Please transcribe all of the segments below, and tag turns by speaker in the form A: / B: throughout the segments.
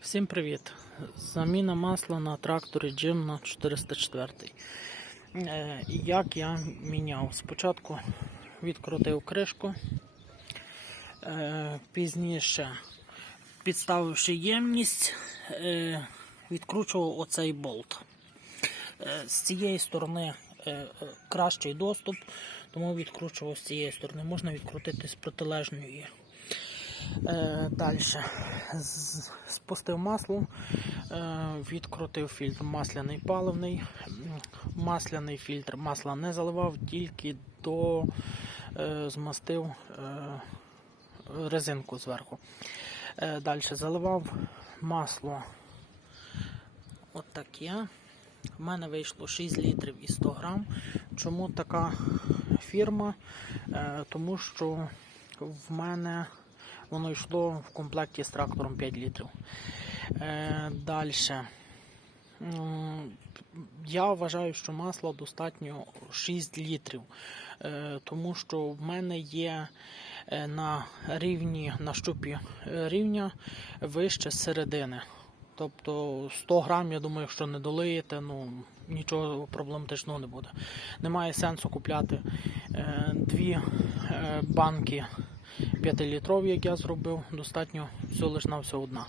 A: Всім привіт! Заміна масла на тракторі Jim на 404. Е, Як я міняв? Спочатку відкрутив кришку, е, пізніше, підставивши ємність, е, відкручував оцей болт. З цієї сторони кращий доступ, тому відкручував з цієї сторони. Можна відкрутити з протилежної. Далі спустив масло, е, відкрутив фільтр масляний паливний. Масляний фільтр масла не заливав, тільки до е, змастив е, резинку зверху. Далі заливав масло от таке. У мене вийшло 6 літрів і 100 грам. Чому така фірма? Тому що в мене воно йшло в комплекті з трактором 5 літрів. Е, Далі. Я вважаю, що масла достатньо 6 літрів, е, тому що в мене є е, на рівні, на щупі рівня вище середини. Тобто 100 грам, я думаю, якщо не долиєте, ну нічого проблематичного не буде. Немає сенсу купляти е, дві банки 5-літрові, як я зробив, достатньо всього лиш на все одна.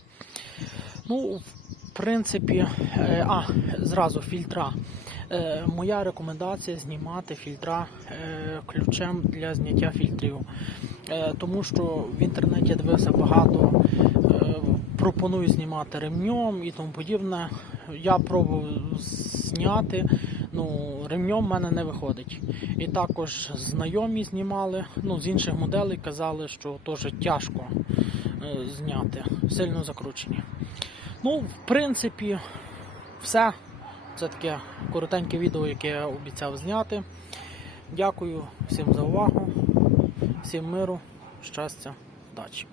A: Ну, в принципі, е, а, зразу фільтра. Е, Моя рекомендація знімати фільтра е, ключем для зняття фільтрів. Тому що в інтернеті я дивився багато, пропонують знімати ремнем і тому подібне. Я пробував зняти, ну, ремнем в мене не виходить. І також знайомі знімали, ну, з інших моделей казали, що теж тяжко е, зняти, сильно закручені. Ну, в принципі, все. Це таке коротеньке відео, яке я обіцяв зняти. Дякую всім за увагу, всім миру, щастя, удачі.